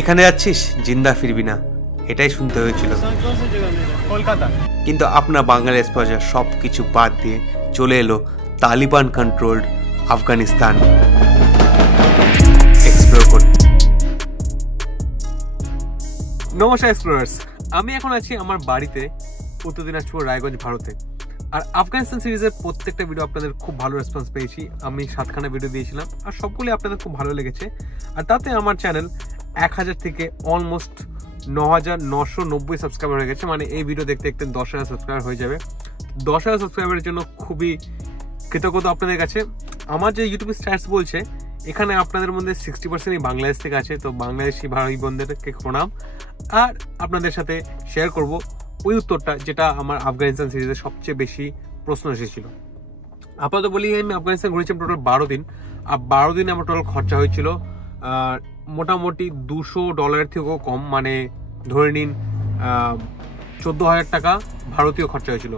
এখানে যাচ্ছিস জিন্দা ফিরবি না, এটাই শুনতে হয়েছিল। কলকাতা। কিন্তু আপনার বাঙালি এক্সপোজার সব কিছু বাদ দিয়ে চলে এলো তালিবান কন্ট্রোলড আফগানিস্তান এক্সপ্লোর করতে। নমস্কার এক্সপ্লোরার্স, আমি এখন আছি আমার বাড়িতে উত্তর দিনাজপুর, রায়গঞ্জ, ভারতে। আর আফগানিস্তান সিরিজের প্রত্যেকটা ভিডিও আপনাদের খুব ভালো রেসপন্স পেয়েছি। আমি 7খানা ভিডিও দিয়েছিলাম আর সবগুলি আপনাদের খুব ভালো লেগেছে। আর তাতে আমার চ্যানেল 1000 থেকে অলমোস্ট 9990 সাবস্ক্রাইবার হয়ে গেছে। মানে এই ভিডিও দেখতে দেখতে 10,000 সাবস্ক্রাইবার হয়ে যাবে। 10,000 সাবস্ক্রাইবারের জন্য খুবই কৃতজ্ঞতা আপনাদের কাছে। আমার যে ইউটিউব স্ট্যাটস বলছে এখানে আপনাদের মধ্যে 60% বাংলাদেশ থেকে আছে, তো বাংলাদেশি ভাই বোনদেরকে প্রণাম। আর আপনাদের সাথে শেয়ার করব ওই উত্তরটা যেটা আমার আফগানিস্তান সিরিজে সবচেয়ে বেশি প্রশ্ন এসেছিল। আপাতত বলি, আমি আফগানিস্তান ঘুরেছিলাম টোটাল 12 দিন। আর 12 দিনে আমার টোটাল খরচা হয়েছিল মোটামুটি $200 থেকেও কম, মানে ধরে নিন 14,000 টাকা ভারতীয় খরচা হয়েছিল।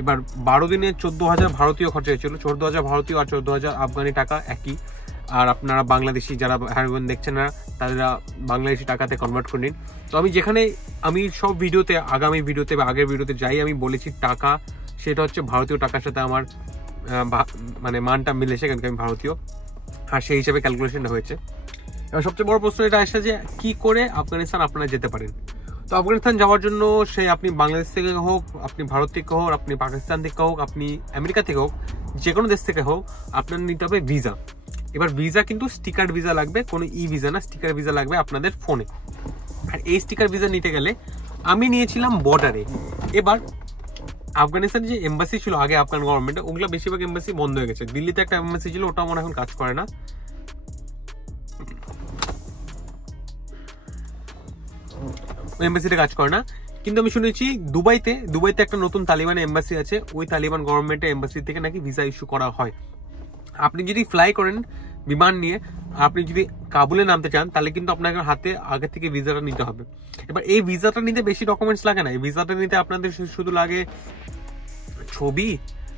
এবার 12 দিনে 14,000 ভারতীয় খরচা হয়েছিল। 14,000 ভারতীয় আর 14,000 আফগানি টাকা একই। আর আপনারা বাংলাদেশি যারা হ্যারোয়েন দেখছেন না, তারা বাংলাদেশি টাকাতে কনভার্ট করে নিন। তো আমি সব ভিডিওতে, আগামী ভিডিওতে বা আগের ভিডিওতে যাই আমি বলেছি টাকা সেটা হচ্ছে ভারতীয় টাকার সাথে আমার মানে মানটা মিলেছে, কারণ আমি ভারতীয়, আর সেই হিসাবে ক্যালকুলেশনটা হয়েছে। এবার সবচেয়ে বড় প্রশ্ন এটা আসে যে কি করে আফগানিস্তান আপনারা যেতে পারেন। তো আফগানিস্তান যাওয়ার জন্য সে আপনি বাংলাদেশ থেকে হোক, আপনি ভারত থেকে হোক, আপনি পাকিস্তান থেকে হোক, আপনি আমেরিকা থেকে হোক, যে কোনো দেশ থেকে হোক, আপনার নিতে হবে ভিসা। এবার ভিসা কিন্তু স্টিকার ভিসা লাগবে, কোনো ই ভিসা না, স্টিকার ভিসা লাগবে আপনাদের ফোনে। আর এই স্টিকার ভিসা নিতে গেলে আমি নিয়েছিলাম বর্ডারে। এবার আফগানিস্তান যে এম্বাসি ছিল আগে আফগান গভর্নমেন্টে, ওগুলো বেশিরভাগ এম্বাসি বন্ধ হয়ে গেছে। দিল্লিতে একটা এম্বাসি ছিল, ওটা মনে এখন কাজ করে না। এম্বাসিতে কাজ করে না, কিন্তু আমি শুনেছি দুবাইতে একটা নতুন তালিবান এম্বাসি আছে। ওই তালিবান গভর্নমেন্টের এম্বাসি থেকে নাকি ভিসা ইস্যু করা হয়। আপনি যদি ফ্লাই করেন বিমান নিয়ে, আপনি যদি কাবুলে নামতে চান, তাহলে কিন্তু আপনাকে হাতে আগে থেকে ভিসাটা নিতে হবে। এবার এই ভিসাটা নিতে বেশি ডকুমেন্টস লাগে না। এই ভিসাটা নিতে আপনাদের শুধু লাগে ছবি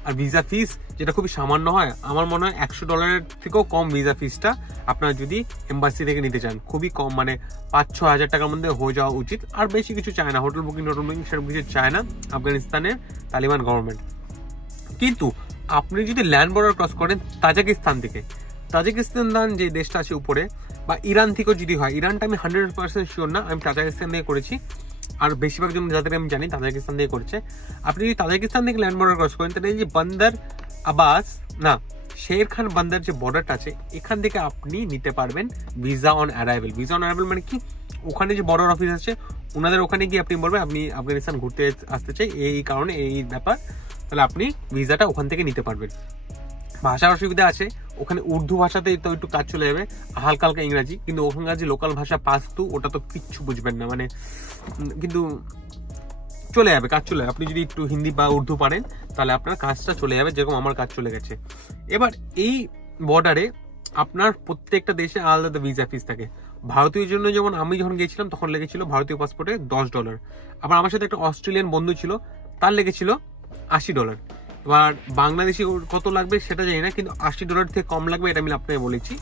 আর ভিসা ফিস, যেটা খুবই সামান্য হয়। আমার মনে হয় $100 থেকেও কম ভিসা ফিসটা আপনারা যদি এম্বাসি থেকে নিতে চান, খুবই কম, মানে 5-6 হাজার টাকার মধ্যে হয়ে যাওয়া উচিত। আর বেশি কিছু চায় না, হোটেল বুকিং সেরকম কিছু চায় না আফগানিস্তানের তালিবান গভর্নমেন্ট। কিন্তু আপনি যদি ল্যান্ড বর্ডার ক্রস করেন তাজিকিস্তান যে দেশটা আছে উপরে, বা ইরান থেকেও যদি হয়, ইরানটা আমি 100% শিওর না, আমি তাজিকিস্তান থেকে করেছি। আর বেশিরভাগ জন যাদের আমি জানি তাজিকিস্তান থেকে করেছে। আপনি যদি তাজিকিস্তান থেকে ল্যান্ড বর্ডার ক্রস করেন, তাহলে এই যে বন্দর আব্বাস না শের খান বন্দর যে বর্ডারটা আছে, এখান থেকে আপনি নিতে পারবেন visa on arrival. Visa on arrival মানে কি, ওখানে যে বর্ডার অফিস আছে ওনাদের ওখানে গিয়ে আপনি বলবেন আমি আফগানিস্তান ঘুরতে আসতে চাই, এই কারণে এই ব্যাপার, তাহলে আপনি ভিসাটা ওখান থেকে নিতে পারবেন। ভাষার অসুবিধা আছে, ওখানে উর্দু ভাষাতে তো একটু কাজ চলে যাবে, হালকা হালকা ইংরাজি, কিন্তু ওখানকার যে লোকাল ভাষা পাস্তু, ওটা তো কিচ্ছু বুঝবেন না, মানে কিন্তু চলে যাবে, কাজ চলে যাবে। আপনি যদি একটু হিন্দি বা উর্দু পারেন তাহলে আপনার কাজটা চলে যাবে, যেরকম আমার কাজ চলে গেছে। এবার এই বর্ডারে আপনার প্রত্যেকটা দেশে আলাদা ভিসা ফিস থাকে। ভারতীয় জন্য যেমন আমি যখন গিয়েছিলাম তখন লেগেছিল ভারতীয় পাসপোর্টে $10। আবার আমার সাথে একটা অস্ট্রেলিয়ান বন্ধু ছিল, তার লেগেছিল $80। এবার বাংলাদেশি কত লাগবে সেটা জানি না, কিন্তু $80 থেকে কম লাগবে এটা আমি আপনাকে বলেছি।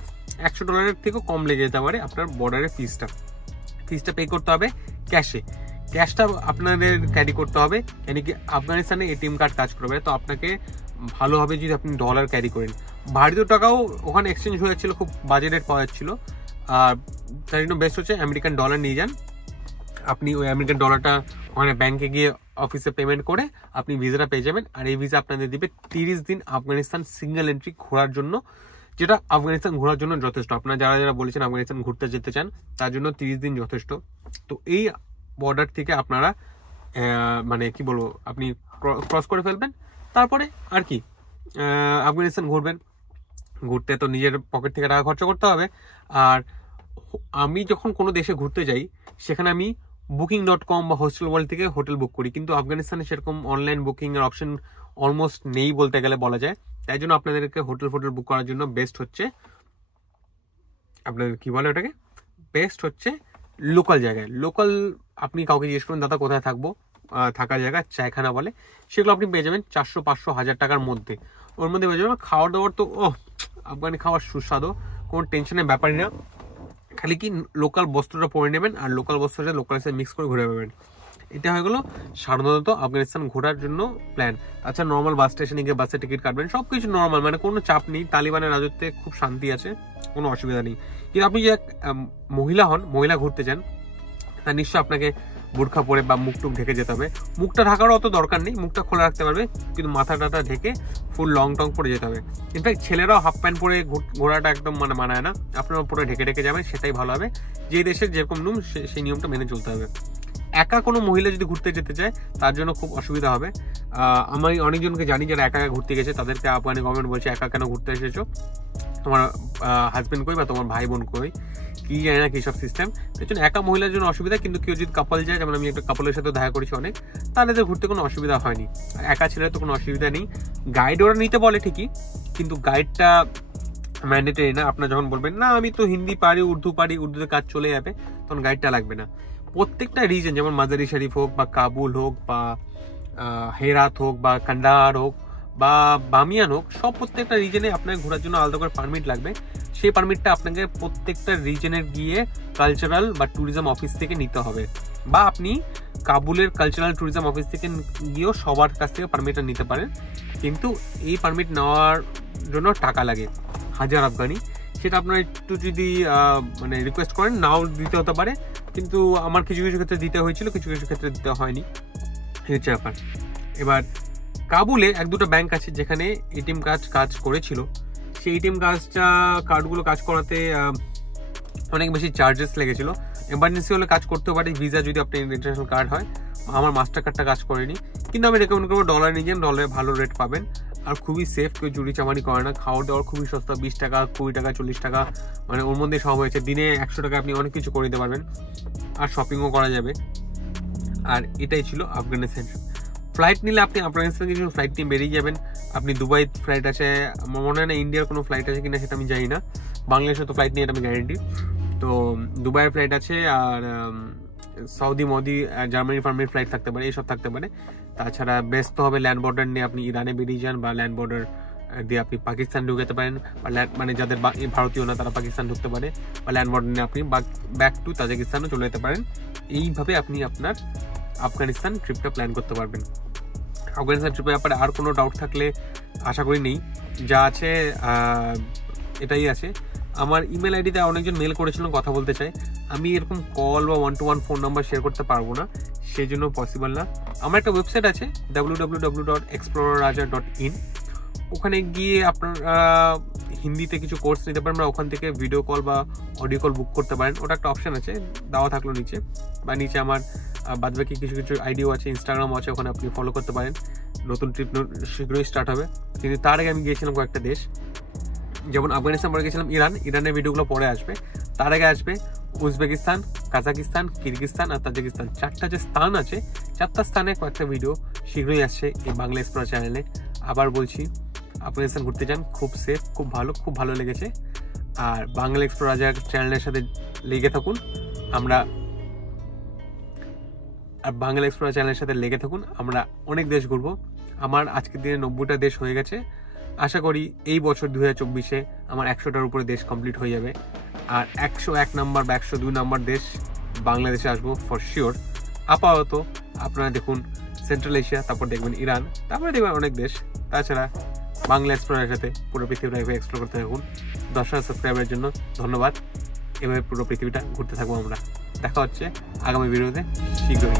$100 থেকেও কম লেগে যেতে পারে আপনার বর্ডারের ফিসটা পে করতে হবে ক্যাশটা আপনাদের ক্যারি করতে হবে, কেন কি আফগানিস্তানে এটিএম কার্ড কাজ করবে। তো আপনাকে ভালো হবে যদি আপনি ডলার ক্যারি করেন। ভারতীয় টাকাও ওখানে এক্সচেঞ্জ হয়ে যাচ্ছিল, খুব বাজে রেট পাওয়া যাচ্ছিল। আর তার জন্য বেস্ট হচ্ছে আমেরিকান ডলার নিয়ে যান। আপনি ওই আমেরিকান ডলারটা ওখানে ব্যাংকে গিয়ে অফিসে পেমেন্ট করে আপনি ভিসাটা পেয়ে যাবেন। আর এই ভিসা আপনাদের দিবে 30 দিন আফগানিস্তান সিঙ্গেল এন্ট্রি ঘোরার জন্য, যেটা আফগানিস্তান ঘোরার জন্য যথেষ্ট। আপনারা যারা বলেছেন আফগানিস্তান ঘুরতে যেতে চান, তার জন্য 30 দিন যথেষ্ট। তো এই বর্ডার থেকে আপনারা মানে কি বলবো, আপনি ক্রস করে ফেলবেন, তারপরে আর কি আফগানিস্তান ঘুরবেন। ঘুরতে তো নিজের পকেট থেকে টাকা খরচা করতে হবে। আর আমি যখন কোনো দেশে ঘুরতে যাই, সেখানে আমি booking.com বা হোস্টেল ওয়ার্ল্ড থেকে হোটেল বুক করি, কিন্তু আফগানিস্তানে সেরকম অনলাইন বুকিং এর অপশন অলমোস্ট নেই বলতে গেলে বলা যায়। তাই জন্য আপনাদেরকে হোটেল বুক করার জন্য বেস্ট হচ্ছে আপনাদের কি বলে ওটাকে, বেস্ট হচ্ছে লোকাল জায়গায়। লোকাল আপনি কাউকে জিজ্ঞেস করুন দাদা কোথায় থাকবো, থাকার জায়গা চায়খানা বলে, সেগুলো আপনি পেয়ে যাবেন 400-500-1000 টাকার মধ্যে। ওর মধ্যে পেয়ে যাবেন খাওয়ার দাওয়ার তো আফগানি খাওয়ার সুস্বাদু, কোনো টেনশনের ব্যাপারই না। খালি কি লোকাল বস্ত্রটা পরে নেবেন আর লোকাল বস্ত্রটা লোকালের সাথে মিক্স করে ঘুরে পাবেন। এটা হয়ে গেলো সাধারণত আফগানিস্তান ঘোরার জন্য প্ল্যান। আচ্ছা, নর্মাল বাস স্টেশনে গিয়ে বাসের টিকিট কাটবেন, সবকিছু নর্মাল, মানে কোনো চাপ নেই। তালিবানের রাজত্বে খুব শান্তি আছে, কোনো অসুবিধা নেই। কিন্তু আপনি যে মহিলা হন, মহিলা ঘুরতে চান, তা নিশ্চয় আপনাকে বোরখা পরে বা মুখ টুক ঢেকে যেতে হবে। মুখটা ঢাকারও অত দরকার নেই, মুখটা খোলা রাখতে পারবে, কিন্তু মাথাটা ঢেকে ফুল লং টং পরে যেতে হবে। ইনফ্যাক্ট ছেলেরাও হাফ প্যান্ট পরে ঘোরাটা একদম মানে মানায় না, আপনারা পুরো ঢেকে ঢেকে যাবেন, সেটাই ভালো হবে। যে দেশের যেরকম নিয়ম সেই নিয়মটা মেনে চলতে হবে। একা কোনো মহিলা যদি ঘুরতে যেতে চায় তার জন্য খুব অসুবিধা হবে। আমি অনেকজনকে জানি যারা একা একা ঘুরতে গেছে, তাদেরকে আফগানি গভর্নমেন্ট বলছে একা কেন ঘুরতে এসেছো, তোমার হাজবেন্ড কই বা তোমার ভাই বোন কই, কি জানি না কি সব সিস্টেম। তাই জন্য একা মহিলার জন্য অসুবিধা, কিন্তু কেউ যদি কাপল যায়, যেমন আমি একটা কাপলের সাথে দেখা করেছি অনেক, তাহলে তো ঘুরতে কোনো অসুবিধা হয়নি। একা ছেলের তো কোনো অসুবিধা নেই। গাইড ওরা নিতে বলে ঠিকই, কিন্তু গাইডটা ম্যান্ডেটরি না। আপনার যখন বলবেন না আমি তো হিন্দি পারি, উর্দু পারি, উর্দুতে কাজ চলে যাবে, তখন গাইডটা লাগবে না। প্রত্যেকটা রিজন, যেমন মাজারি শরীফ হোক বা কাবুল হোক বা হেরাত হোক বা কান্দাহার হোক বা বামিয়ান হোক, সব প্রত্যেকটা রিজনে আপনাকে ঘোরার জন্য আলাদা করে পারমিট লাগবে। সেই পারমিটটা আপনাকে প্রত্যেকটা রিজনের গিয়ে কালচারাল বা ট্যুরিজম অফিস থেকে নিতে হবে, বা আপনি কাবুলের কালচারাল ট্যুরিজম অফিস থেকে গিয়েও সবার কাছ থেকে পারমিটটা নিতে পারেন। কিন্তু এই পারমিট নেওয়ার জন্য টাকা লাগে 1000 আফগানি। সেটা আপনারা একটু যদি মানে রিকোয়েস্ট করেন নাও দিতে হতে পারে, কিন্তু আমার কিছু কিছু ক্ষেত্রে দিতে হয়েছিল, কিছু কিছু ক্ষেত্রে দিতে হয়নি, হচ্ছে ব্যাপার। এবার কাবুলে 1-2টা ব্যাংক আছে যেখানে এটিএম কাজ করেছিল। সেই এটিএম কার্ডগুলো কাজ করাতে অনেক বেশি চার্জেস লেগেছিল। এমার্জেন্সি হলে কাজ করতে পারে, ভিসা যদি আপনার ইন্টারন্যাশনাল কার্ড হয়। আমার মাস্টার কার্ডটা কাজ করেনি, কিন্তু আমি রেকমেন্ড করবো ডলার নিয়ে যান, ডলারে ভালো রেট পাবেন আর খুবই সেফ, কেউ চুরি চামারি করে না। খাওয়া দাওয়ার খুবই সস্তা, 20 টাকা, 20 টাকা, 40 টাকা, মানে ওর মধ্যে সব হয়েছে। দিনে 100 টাকা আপনি অনেক কিছু করে দিতে পারবেন আর শপিংও করা যাবে। আর এটাই ছিল আফগানিস্তান। ফ্লাইট নিলে আপনি আফগানিস্তান কিছু ফ্লাইট নিয়ে বেরিয়ে যাবেন। আপনি দুবাই ফ্লাইট আছে, আমার মনে হয় না ইন্ডিয়ার কোনো ফ্লাইট আছে কিনা সেটা আমি জানি না, বাংলাদেশে তো ফ্লাইট নিয়ে এটা আমি গ্যারেন্টি। তো দুবাইয়ের ফ্লাইট আছে, আর সৌদি জার্মানি ফার্মানির ফ্লাইট থাকতে পারে, এইসব থাকতে পারে। তাছাড়া বেস্ট তো হবে ল্যান্ড বর্ডার নিয়ে আপনি ইরানে বেরিয়ে যান, বা ল্যান্ড বর্ডার দিয়ে আপনি পাকিস্তান ঢুকতে পারেন, বা মানে যাদের ভারতীয় না তারা পাকিস্তান ঢুকতে পারে, বা ল্যান্ড বর্ডার নিয়ে আপনি ব্যাক টু তাজিকিস্তানও চলে যেতে পারেন। এইভাবে আপনি আপনার আফগানিস্তান ট্রিপটা প্ল্যান করতে পারবেন। আফগানিস্তান ট্রিপের ব্যাপারে আর কোনো ডাউট থাকলে আশা করি নেই, যা আছে এটাই আছে। আমার ইমেল আইডিতে অনেকজন মেল করেছিলেন, কথা বলতে চাই। আমি এরকম কল বা 1-to-1 ফোন নাম্বার শেয়ার করতে পারবো না, সেই জন্য পসিবল না। আমার একটা ওয়েবসাইট আছে www.explorerraja.in, ওখানে গিয়ে আপনারা হিন্দিতে কিছু কোর্স নিতে পারেন, ওখান থেকে ভিডিও কল বা অডিও কল বুক করতে পারেন। ওটা একটা অপশান আছে, দেওয়া থাকলো নিচে, বা নিচে আমার বাদবাকি কিছু কিছু আইডিও আছে, ইনস্টাগ্রাম আছে, ওখানে আপনি ফলো করতে পারেন। নতুন ট্রিপ শীঘ্রই স্টার্ট হবে। কিন্তু তার আগে আমি গিয়েছিলাম কয়েকটা দেশ, যেমন আফগানিস্তান পরে গেছিলাম ইরান, ইরানের ভিডিওগুলো পরে আসবে। তার আগে আসবে উজবেকিস্তান, কাজাকিস্তান, কিরগিস্তান আর তাজিকিস্তান। 4টা যে স্থান আছে, 4টা স্থানে কয়েকটা ভিডিও শীঘ্রই আসছে এই বাংলা এক্সপ্লোরার চ্যানেলে। আবার বলছি, আফগানিস্তান ঘুরতে যান, খুব সেফ, খুব ভালো লেগেছে। আর বাংলা এক্সপ্লোরার চ্যানেলের সাথে লেগে থাকুন, আমরা অনেক দেশ ঘুরবো। আমার আজকের দিনে 90টা দেশ হয়ে গেছে। আশা করি এই বছর 2024-এ আমার 100টার উপরে দেশ কমপ্লিট হয়ে যাবে। আর 101 নাম্বার বা 102 নাম্বার দেশ বাংলাদেশে আসবো ফর শিওর। আপাতত আপনারা দেখুন সেন্ট্রাল এশিয়া, তারপর দেখবেন ইরান, তারপরে দেখবেন অনেক দেশ। তাছাড়া বাংলা এক্সপ্লোরের সাথে পুরো পৃথিবীটা এভাবে এক্সপ্লোর করতে থাকুন। 10,000 সাবস্ক্রাইবারের জন্য ধন্যবাদ। এভাবে পুরো পৃথিবীটা ঘুরতে থাকবো আমরা। দেখা হচ্ছে আগামী ভিডিওতে শীঘ্রই।